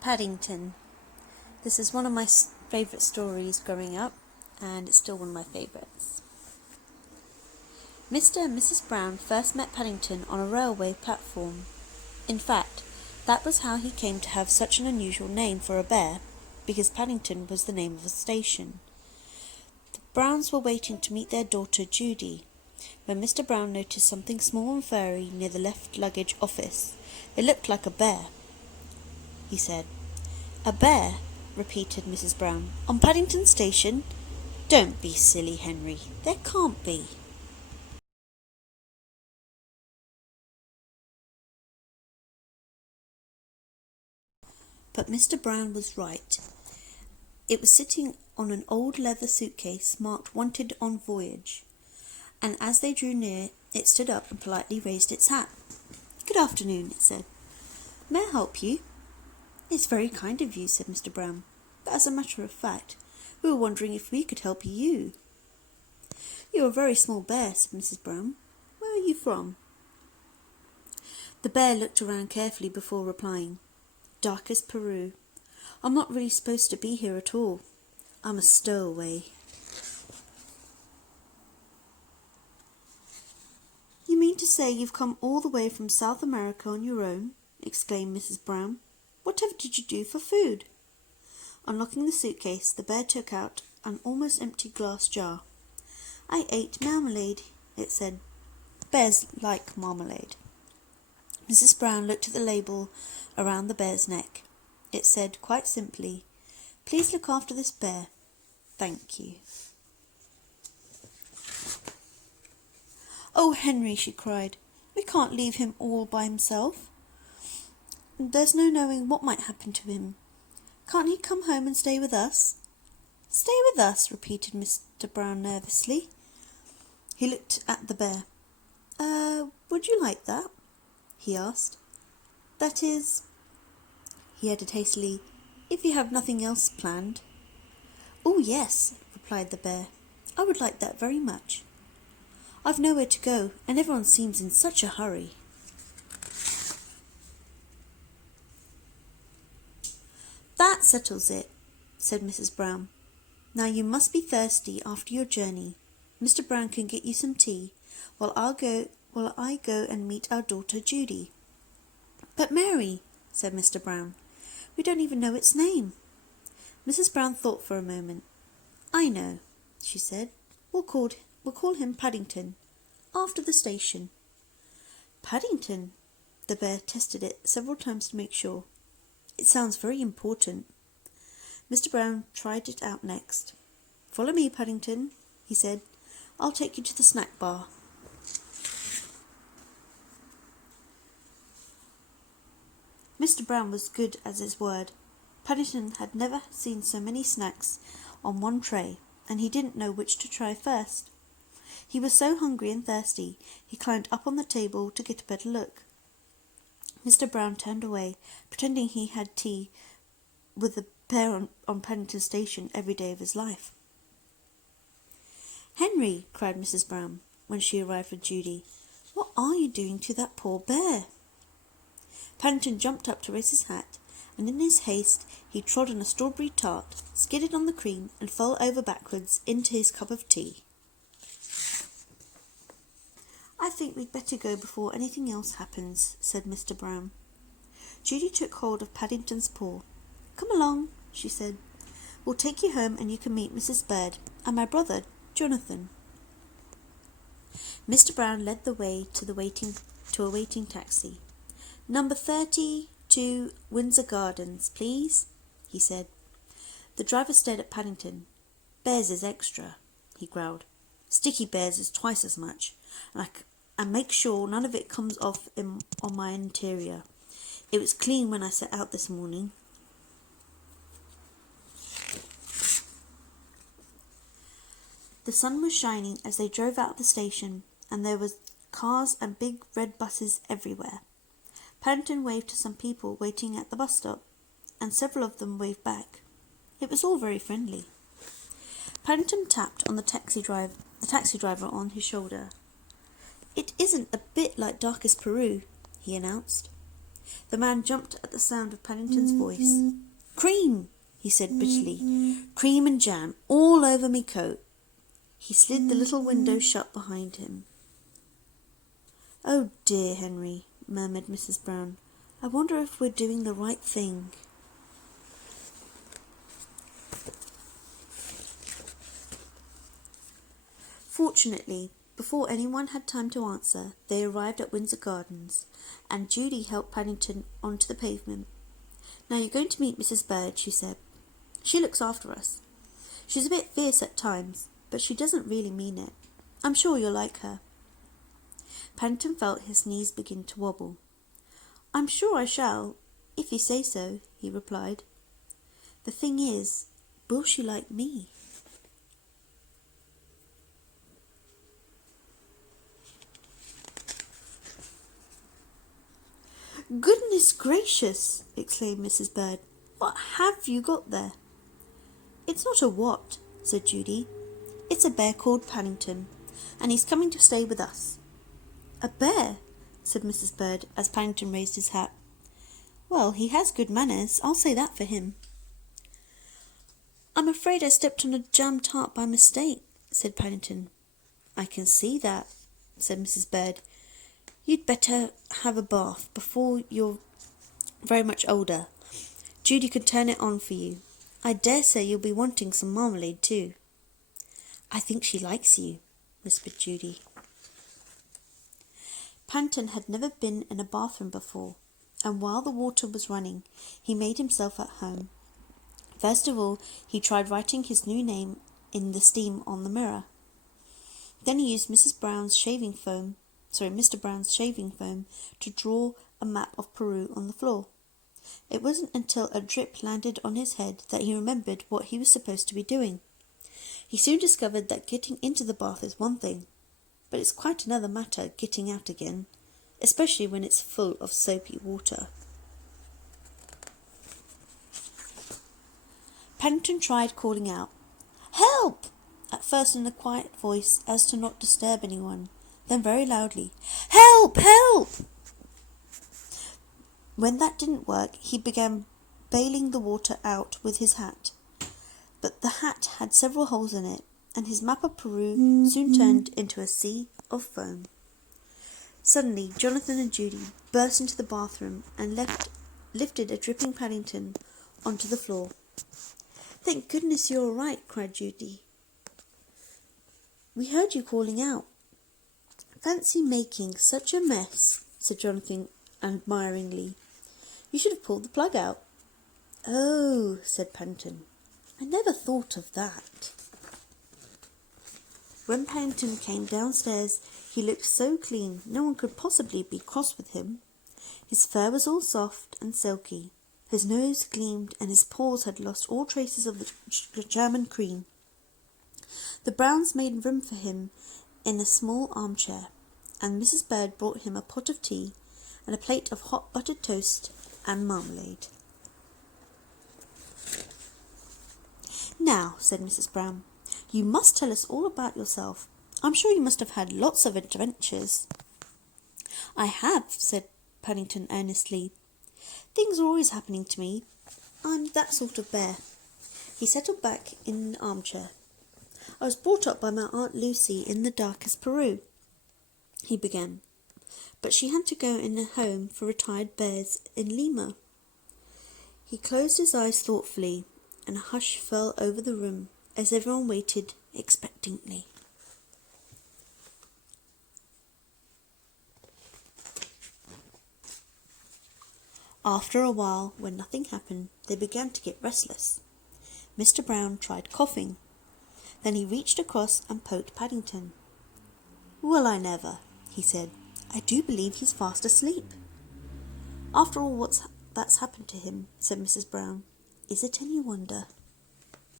Paddington. This is one of my favourite stories growing up, and it's still one of my favourites. Mr. and Mrs. Brown first met Paddington on a railway platform. In fact, that was how he came to have such an unusual name for a bear, because Paddington was the name of a station. The Browns were waiting to meet their daughter Judy, when Mr. Brown noticed something small and furry near the left luggage office. It looked like a bear, he said. "A bear?" repeated Mrs. Brown. "On Paddington Station? Don't be silly, Henry. There can't be." But Mr. Brown was right. It was sitting on an old leather suitcase marked "Wanted on Voyage," and as they drew near, it stood up and politely raised its hat. "Good afternoon," it said. "May I help you?" "It's very kind of you," said Mr. Brown, "but as a matter of fact, we were wondering if we could help you." "You're a very small bear," said Mrs. Brown. "Where are you from?" The bear looked around carefully before replying. "Darkest Peru. I'm not really supposed to be here at all. I'm a stowaway." "You mean to say you've come all the way from South America on your own?" exclaimed Mrs. Brown. "Whatever did you do for food?" Unlocking the suitcase, the bear took out an almost empty glass jar. "I ate marmalade," it said. Bears like marmalade. Mrs. Brown looked at the label around the bear's neck. It said quite simply, "Please look after this bear. Thank you." "Oh, Henry," she cried, "we can't leave him all by himself. There's no knowing what might happen to him. Can't he come home and stay with us?" "Stay with us?" repeated Mr. Brown nervously. He looked at the bear. Would you like that?" he asked. "That is," he added hastily, "if you have nothing else planned." "Oh, yes," replied the bear. "I would like that very much. I've nowhere to go, and everyone seems in such a hurry." "That settles it," said Mrs. Brown. "Now you must be thirsty after your journey. Mr. Brown can get you some tea, while I go and meet our daughter Judy." "But Mary," said Mr. Brown, "we don't even know its name." Mrs. Brown thought for a moment. "I know," she said. We'll call him Paddington, after the station." "Paddington?" The bear tested it several times to make sure. "It sounds very important." Mr. Brown tried it out next. "Follow me, Paddington," he said. "I'll take you to the snack bar." Mr. Brown was good as his word. Paddington had never seen so many snacks on one tray, and he didn't know which to try first. He was so hungry and thirsty, he climbed up on the table to get a better look. Mr. Brown turned away, pretending he had tea with the bear on Paddington Station every day of his life. "Henry," cried Mrs. Brown, when she arrived with Judy, "what are you doing to that poor bear?" Paddington jumped up to raise his hat, and in his haste he trod on a strawberry tart, skidded on the cream, and fell over backwards into his cup of tea. "I think we'd better go before anything else happens," said Mr. Brown. Judy took hold of Paddington's paw. "Come along," she said. "We'll take you home and you can meet Mrs. Bird and my brother, Jonathan." Mr. Brown led the way to a waiting taxi. "Number 32 Windsor Gardens, please," he said. The driver stared at Paddington. "Bears is extra," he growled. "Sticky bears is twice as much, and make sure none of it comes off on my interior. It was clean when I set out this morning." The sun was shining as they drove out of the station, and there were cars and big red buses everywhere. Paddington waved to some people waiting at the bus stop, and several of them waved back. It was all very friendly. Paddington tapped on the taxi driver on his shoulder. "It isn't a bit like Darkest Peru," he announced. The man jumped at the sound of Paddington's voice. "Cream," he said bitterly. "Cream and jam all over me coat." He slid the little window shut behind him. "Oh dear, Henry," murmured Mrs. Brown. "I wonder if we're doing the right thing." Fortunately, before anyone had time to answer, they arrived at Windsor Gardens, and Judy helped Paddington onto the pavement. "Now you're going to meet Mrs. Bird," she said. "She looks after us. She's a bit fierce at times, but she doesn't really mean it. I'm sure you'll like her." Paddington felt his knees begin to wobble. "I'm sure I shall, if you say so," he replied. "The thing is, will she like me?" "Goodness gracious!" exclaimed Mrs. Bird. "What have you got there?" "It's not a what," said Judy. "It's a bear called Paddington, and he's coming to stay with us." "A bear?" said Mrs. Bird, as Paddington raised his hat. "Well, he has good manners, I'll say that for him." "I'm afraid I stepped on a jam tart by mistake," said Paddington. "I can see that," said Mrs. Bird. "You'd better have a bath before you're very much older. Judy could turn it on for you. I dare say you'll be wanting some marmalade too." "I think she likes you," whispered Judy. Paddington had never been in a bathroom before, and while the water was running, he made himself at home. First of all, he tried writing his new name in the steam on the mirror. Then he used Mr. Brown's shaving foam to draw a map of Peru on the floor. It wasn't until a drip landed on his head that he remembered what he was supposed to be doing. He soon discovered that getting into the bath is one thing, but it's quite another matter getting out again, especially when it's full of soapy water. Paddington tried calling out, "Help!" at first in a quiet voice as to not disturb anyone, then very loudly, "Help! Help!" When that didn't work, he began bailing the water out with his hat. But the hat had several holes in it, and his map of Peru soon turned into a sea of foam. Suddenly, Jonathan and Judy burst into the bathroom and lifted a dripping Paddington onto the floor. "Thank goodness you're all right," cried Judy. "We heard you calling out." "Fancy making such a mess," said Jonathan admiringly. "You should have pulled the plug out." "Oh," said Paddington, "I never thought of that." When Paddington came downstairs, he looked so clean no one could possibly be cross with him. His fur was all soft and silky, his nose gleamed, and his paws had lost all traces of the jam and cream. The Browns made room for him in a small armchair, and Mrs. Bird brought him a pot of tea and a plate of hot buttered toast and marmalade. "Now," said Mrs. Brown, "you must tell us all about yourself. I'm sure you must have had lots of adventures." "I have," said Paddington earnestly. "Things are always happening to me. I'm that sort of bear." He settled back in an armchair. "I was brought up by my Aunt Lucy in the Darkest Peru," he began, "but she had to go in a home for retired bears in Lima." He closed his eyes thoughtfully, and a hush fell over the room as everyone waited expectantly. After a while, when nothing happened, they began to get restless. Mr. Brown tried coughing. Then he reached across and poked Paddington. "Well, I never," he said. "I do believe he's fast asleep." "After all that's happened to him," said Mrs. Brown. "Is it any wonder?"